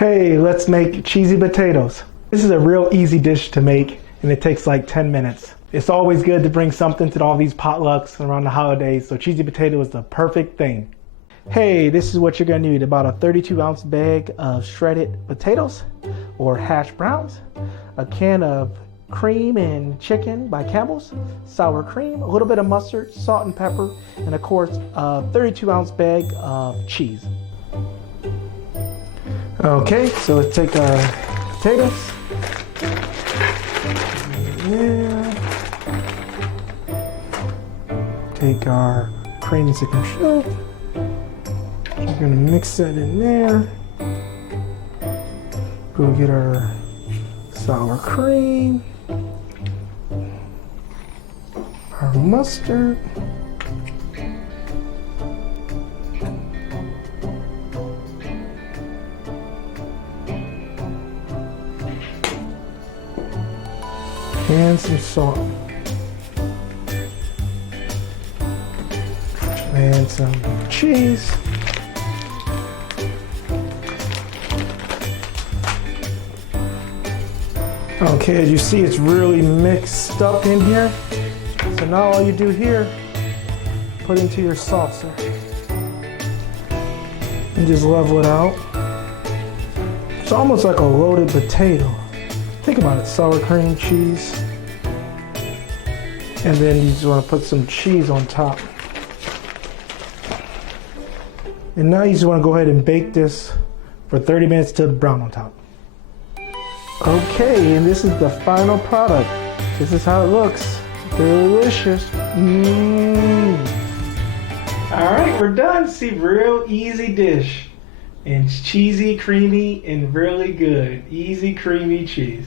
Hey, let's make cheesy potatoes. This is a real easy dish to make and it takes like 10 minutes. It's always good to bring something to all these potlucks around the holidays, so cheesy potato is the perfect thing. Hey, this is what you're gonna need. About a 32-ounce bag of shredded potatoes or hash browns, a can of cream and chicken by Campbell's, sour cream, a little bit of mustard, salt and pepper, and of course a 32-ounce bag of cheese. Okay, so let's take our potatoes. Yeah. Take our cream and chicken soup. We're gonna mix that in there. Go get our sour cream, our mustard, and some salt, and some cheese. Okay, as you see, it's really mixed up in here. So now all you do here, put into your salsa and just level it out. It's almost like a loaded potato. Think about it, sour cream, cheese, and then you just want to put some cheese on top. And now you just want to go ahead and bake this for 30 minutes till brown on top. Okay, and this is the final product. This is how it looks. Delicious. All right, we're done. See, real easy dish. And it's cheesy, creamy, and really good. Easy, creamy cheese.